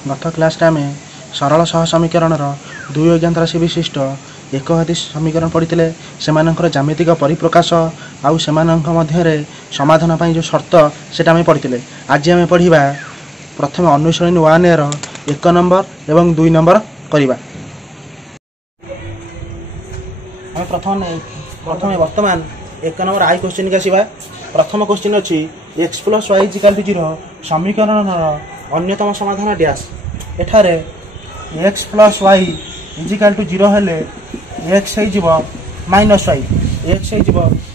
गत क्लास आम सरल सह समीकरण दुई अज्ञात राशि विशिष्ट एकघाती समीकरण पढ़ी से ज्यामितिक परिप्रकाश आउ से मध्य समाधान पर जो शर्त से पढ़ी आज आम पढ़ा प्रथम अनुसरणी 1 एर 1 नंबर एवं 2 नंबर करवा प्रथम वर्तमान 1 नंबर आई क्वेश्चन की आसवा। प्रथम क्वेश्चन अच्छी x plus Y equal to 0 समीकरण अन्यतम समाधान डैश एठारे x plus Y equal to 0 हेले x minus Y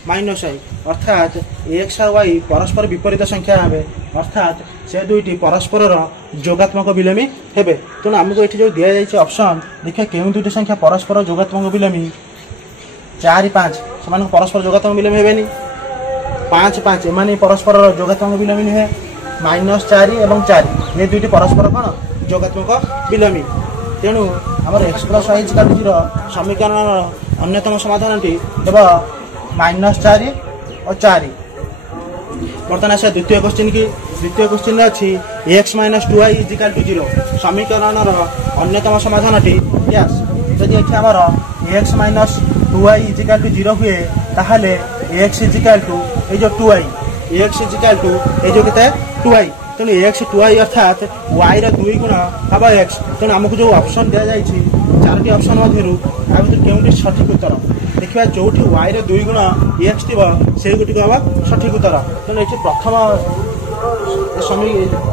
minus Y अर्थात x और y परस्पर विपरीत संख्या हे अर्थात से दुईटी परस्पर जोगात्मक विलोमी हेबे। तेणु आमको ये जो दि जाए ऑप्शन देखिए क्यों दुईटी संख्या परस्पर जोगात्मक विलोमी 4 5 से परस्पर जोगात्मक विलोमी हेबेनी 5 5 एम परस्पर जोगात्मक विलोमी नुहे -4 और 4 ये दुईटी परस्पर कौन जोगात्मक विलोमी। तेणु आम x plus Y equal to 0 समीकरण अन्यतम समाधान टी -4 और 4। बर्तमान आस द्वितीय क्वेश्चन की। द्वितीय क्वेश्चन अच्छी x minus 2y equal to 0 समीकरण अन्यतम समाधान टी यस जदि आमर x minus 2y equal to 0 हुए ताहले x इक्वल टू ये जो 2y x इक्वल टू ये जो केते 2y तेणु x 2y अर्थात y रो 2 गुण हम x। तेणु आमको जो ऑप्शन दि जाए 4टी ऑप्शन मध्य क्योंटी सठिक उत्तर देखा जो y रो 2 गुण x थी से गुटी हम सठिक उत्तर। तेणु ये प्रथम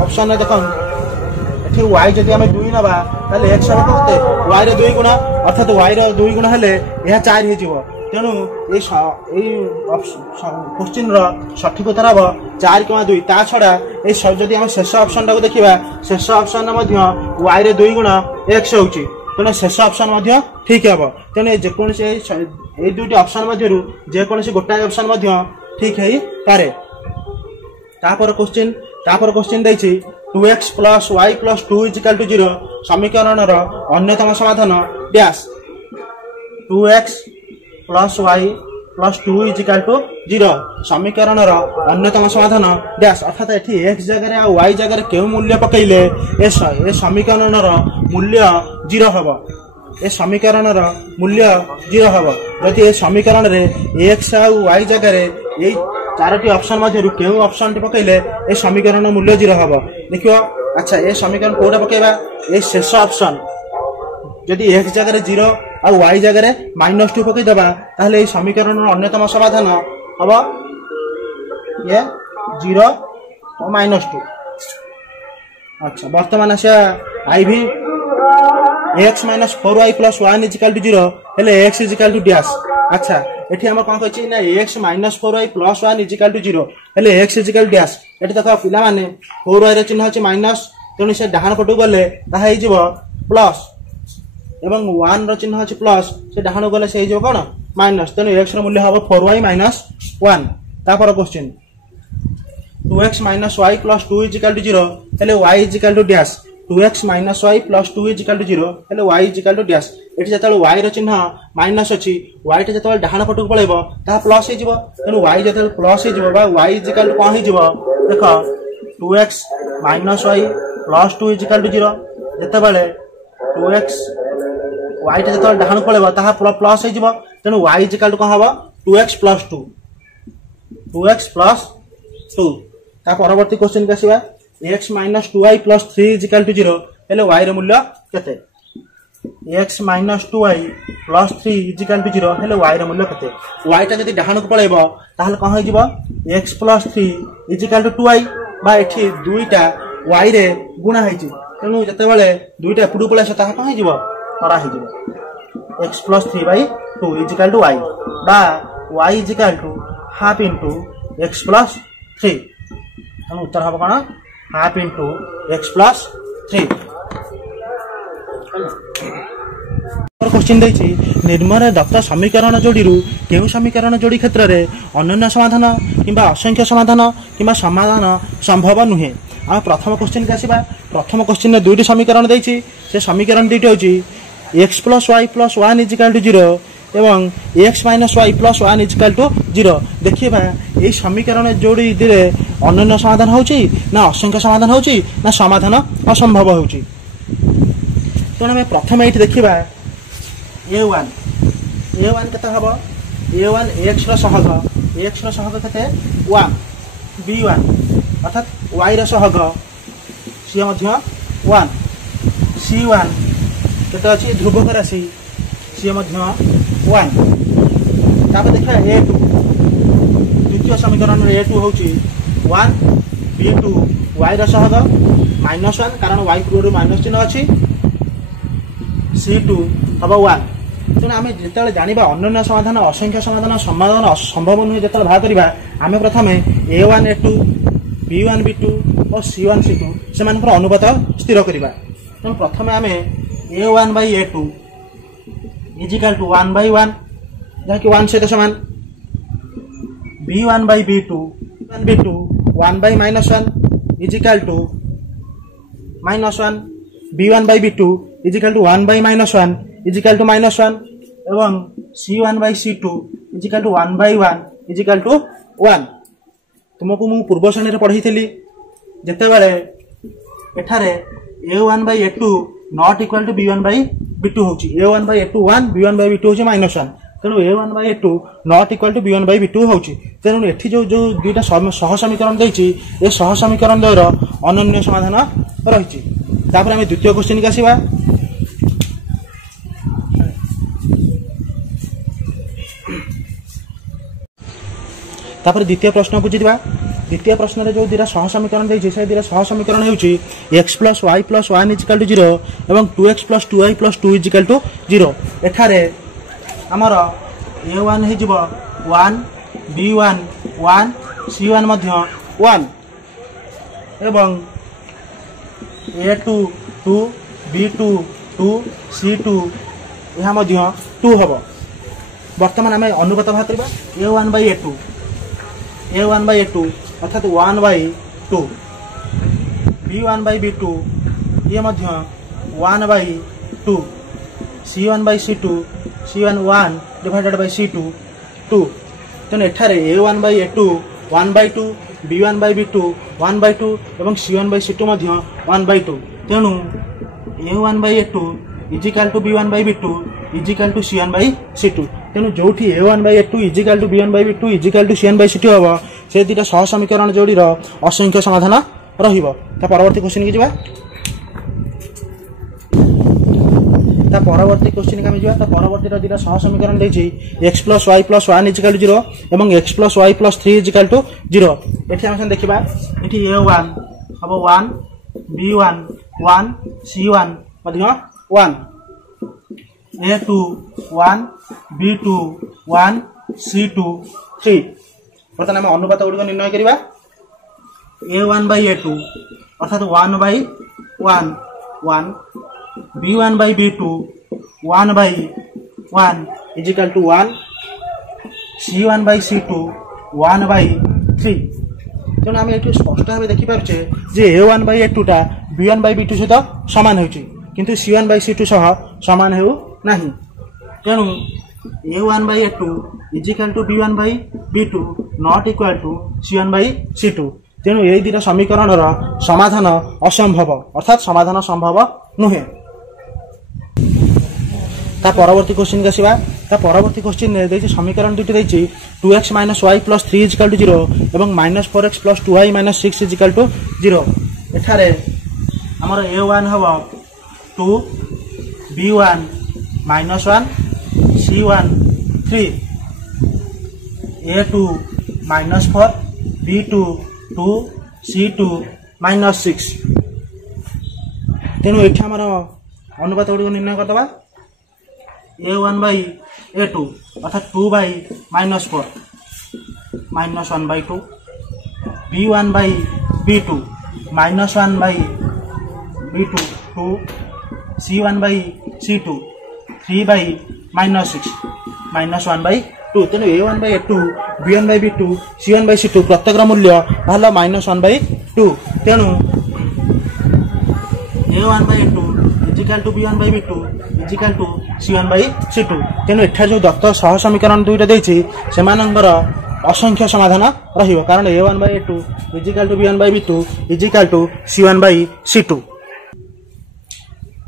ऑप्शन देख ये y जब आम 2 नवा एक्स हम कते y रो 2 गुण अर्थात y रो 2 गुण हेले यह 4 हो। तेणु क्वेश्चन सठिक उत्तर हम 4 कि 2 ता छड़ा जदि आम शेष ऑप्शन टाक देखा शेष ऑप्शन y रे 2 गुण x हो तेणु शेष ऑप्शन ठीक हे। तेणु जेकोसी ये दुईटी ऑप्शन मध्य जेकोसी गोटाए ऑप्शन ठीक है पारे। तापर क्वेश्चन देछि 2x plus Y plus 2 equal to 0 समीकरण अन्यतम समाधान dash 2x plus Y plus 2 equal to 0 समीकरण अन्यतम समाधान डैश अर्थात ये x जगह और y जगह क्यों मूल्य पकईले ए समीकरण मूल्य 0 हम ए समीकरण मूल्य 0 हम जदि ए समीकरण रे x और y जगह ये 4टी ऑप्शन मध्य क्यों ऑप्शन पकईले ए समीकरण मूल्य 0 हम देखियो। अच्छा ये समीकरण कोटा पकेबा ए शेष ऑप्शन जदि x जगह 0 और y जगह -2 पकई देबा ताहले ए समीकरण अन्यतम समाधान हम ये 0 और -2। अच्छा वर्तमान आसा आई भी x minus 4y plus 1 equal to 0 हेले x इक्वल टू डैश। अच्छा एठी हम कोन कहछि ना x minus 4y plus 1 equal to 0 हेले x इक्वल डैश। एठी देखो पिला माने 4y रे चिन्ह अछि माइनस तेणु से डाहाण पटु गले ताहा हे जिवो प्लस एवं 1 रो चिन्ह अछि प्लस से डाहाण गले से हे जिवो कोन माइनस तेणु x रो मूल्य हबो 4y माइनस 1। तापर question 2x minus y plus 2 equal to 0 हेले y equal to dash 2x minus y plus 2 equal to 0 हेले y इक्वल टू डैश। एठी जतल y रो चिन्ह माइनस अछि y टे जतल डाहाण पटु पळेबो ता प्लस हे जिवो तेणु y जतल प्लस हे जिवो बा y इक्वल टू कोन हे जिवो देखो 2x minus y plus 2 equal to 0 जतबेले 2x y टे जतल डाहाण पळेबो ता प्लस हे जिवो तेणु y इक्वल टू कोन हबो 2x प्लस 2 2x प्लस 2। ता परवर्ती क्वेश्चन के आसीबा x minus 2y plus 3 equal to 0 हेले y रो मूल्य केते x minus 2y plus 3 equal to 0 हेले y रो मूल्य केते y टा जदि डाहाण को पळेबो ताहले कोन हे जिवो x plus 3 equal to 2y बा एठी दुईटा y रे गुणा हेछि तेणु जते बेले दुईटा पुडु पळे से ताहा कोन हे जिवो परा हे जिवो x plus 3 by 2 equal to y बा y equal to half into x plus 3 तेणु उत्तर हबो कोन half into X plus 3। Question देखिए निर्मल दत्त समीकरण जोड़ी क्यों समीकरण जोड़ी क्षेत्र में अनन्य समाधान किंबा असंख्य समाधान किंबा समाधान संभव नुहे। आम प्रथम क्वेश्चन के आसवा। प्रथम क्वेश्चन में दुईटी समीकरण देछि से समीकरण दुईटी होछि x plus Y plus 1 equal to 0 एवं x minus y plus 1 equal to 0। देखिए ये समीकरण जोड़ी अनन्य समाधान होची ना असंख्य समाधान होची ना समाधान असंभव होची। तेणु आम प्रथम ये देखा a1 के हम a1 x सहग x सहग के 1 b1 अर्थात y सहग सी 1 c1 के अच्छी ध्रुवक राशि सी 1 देखा a2 द्वितीय समीकरण a2 हूँ 1 b2 y सहग -1 कारण y पूर्व माइनस चिन्ह अच्छी c2 हम 1 तेणु आम जो जाना अनन्य समाधान असंख्य समाधान समाधान संभव नुहे जो बाहर करवा आम प्रथम a1 a2 b1 b2 और c1 c2 से अनुपात स्थिर करवा तेणु प्रथम आम a1 by a2 is equal to 1 by 1 जहाँकि 1 सहित सामान b1 by b2 b2 1 by -1 is equal to -1 b1 by b2 is equal to 1 by -1 is equal to -1 एवं c1 by c2 is equal to 1 by 1 is equal to 1 तुमको मु पूर्व श्रेणी पढ़ी जिते बड़े एठारे a1 by a2 not equal to b1 by b2 होची a1 by a2 1 b1 by b2 होची -1 तेणु a1 by a2 not equal to b1 by b2 होची तेणु एठी जो जो दुईटा सह समीकरण देछि ए सह समीकरण द्वयर अनन्य समाधान रहिछि तापर हम द्वितीय क्वेश्चन के आसीबा तापर द्वितीय प्रश्न बुझीदिबा द्वितीय प्रश्न रे जो दुईटा सह समीकरण देछि से दुईटा सह समीकरण हेउछि x + y + 1 = 0 एवं 2x + 2y + 2 = 0 एठारे हमर a1 हे जिवो 1 b1 1 c1 मध्य 1 एवं a2 2 b2 2 c2 यह मध्य 2 हबो वर्तमान आम अनुपात बाहर करबा a1 by a2 अर्थात 1 by 2 b1 by b2 ये मध्य 1 by 2 c1 by c2 c1 1 divided by c2 2 तेणु एठारे a1 by a2 1 by 2 b1 by b2 1 by 2 एवं c1 by c2 Madhya 1 by 2 तेणु a1 by a2 is equal to b1 by b2 is equal to c1 by c2 तेणु जो a1 by a2 is equal to b1 by b2 is equal to c1 by c2 हम से दुईटा सह समीकरण जोड़ी असंख्य समाधान रहिबो परवर्ती क्वेश्चन की परवर्ती क्वेश्चन के जा परवर्ती दुईटा सह समीकरण देछि x + y + 1 = 0 एवं x + y + 3 = 0 एठी हम देखिबा एठी a1 हम 1 b1 1 c1 मध्य 1 a2 1 b2 1 c2 3 बर्तमान आम अनुपात गुड़िक निर्णय करवा a1 by a2 अर्थात 1 by 1 1 b1 by b2 1 by 1 is equal to 1 c1 by c2 1 by 3 तेणु आम ये स्पष्ट भाव देखिपे जे a1 by a2 टा b1 by b2 सहित सामान हो किंतु c1 by c2 सह सामान हो नहीं तेणु a1 by a2 is equal to b1 by b2 not equal to c1 by c2 तेणु ये दुईटा समीकरण समाधान असंभव अर्थात समाधान संभव नुहे ता परवर्ती क्वेश्चन के आसीबा ता परवर्ती क्वेश्चन देछि समीकरण दुटी देछि 2x - y + 3 = 0 एवं -4x + 2y - 6 = 0 एठारे हमर a1 हबो 2 b1 -1 c1 3 a2 -4 b2 2 c2 -6 तेणु ये आम अनुपात गुड़ निर्णय करदे a1 by a2 अर्थात 2 by -4 -1 by 2 b1 by b2 -1 by b2 2 c1 by c2 3 by -6 -1 by 2 तेणु a1 by a2 b1 by b2 c1 by c2 प्रत्येक मूल्य भाला -1 by 2 तेणु a1 by a2 is equal to b1 by b2 is equal to c1 by c2 तेणु एठार जो दत्त सह समीकरण दुईटा देछि सेमानंकर असंख्य समाधान रहिबो कारण a1 by a2 is equal to b1 by b2 is equal to c1 by c2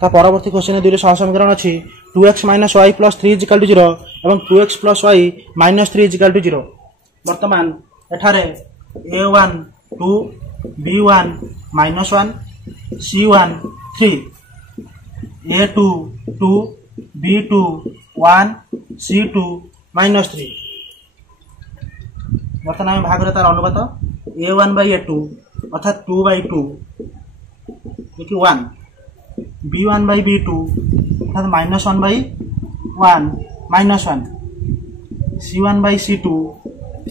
ता ता परवर्ती क्वेश्चन दुई सह समीकरण अच्छी 2x - y + 3 = 0 और 2x + y - 3 = 0। वर्तमान एठारे a1 2 b1 -1 c1 3 a2 2 b2 1 c2 -3। वर्तमान भाग तार अनुपात a1/a2 अर्थात 2/2 देखिए 1 b1/b2 अर्थात -1/1 -1 c1/c2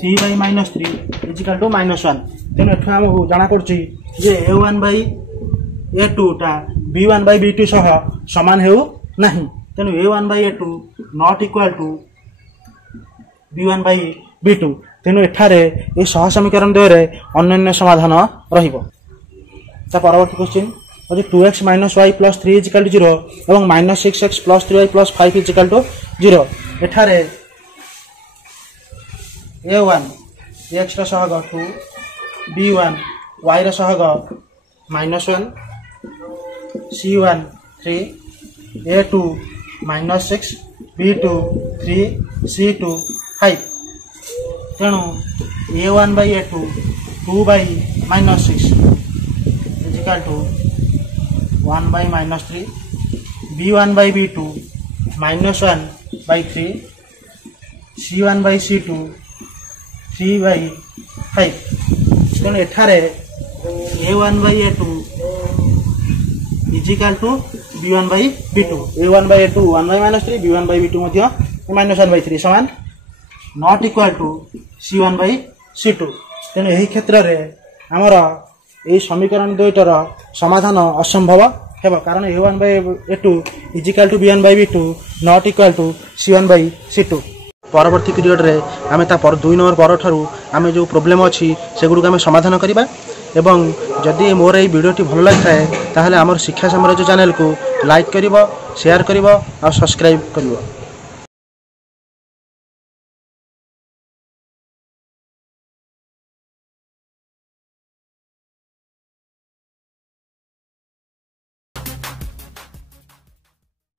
3/-3 = -1। तेणु एठू आमको जना पड़ुची जे a1/a2 टा b1/b2 सह समान हेउ नहीं। तेणु a1/a2 not equal to b1/b2। तेणु एठारे ए सह समीकरण द्वय अन्य समाधान रहिबो। ता परवर्ती क्वेश्चन अछि 2x - y + 3 = 0 और -6x + 3y + 5 = 0। एठारे a1 x रा सहग 2 b1 y रा सहग -1 c1 3 a2 -6 b2 3 c2 5। तेणु a1/a2 2/-6 = 1/-3 b1/b2 -1/3 c1/c2 3/5। तेणु एठारे a1/a2 = b1/b2 a1/a2 1/-3 b1/b2 -1/3 समान नॉट इक्वल टू c1/c2। तेणु यही क्षेत्र में आमर यही समीकरण दुईटर समाधान असंभव हेब कारण a1/a2 = b1/b2 not equal to c1/c2। परवर्ती पीरियड रे आमे ता 2 नंबर पर ठारू आमे जो प्रॉब्लम अछि सेगुडू आमे समाधान करिबा। एवं जदि मोर এই ভিডিওটি ভালো লাগে তাহলে আমার শিক্ষা সাম্রাজ্য চ্যানেল को लाइक करिवो शेयर करिवो और सब्सक्राइब करिवो।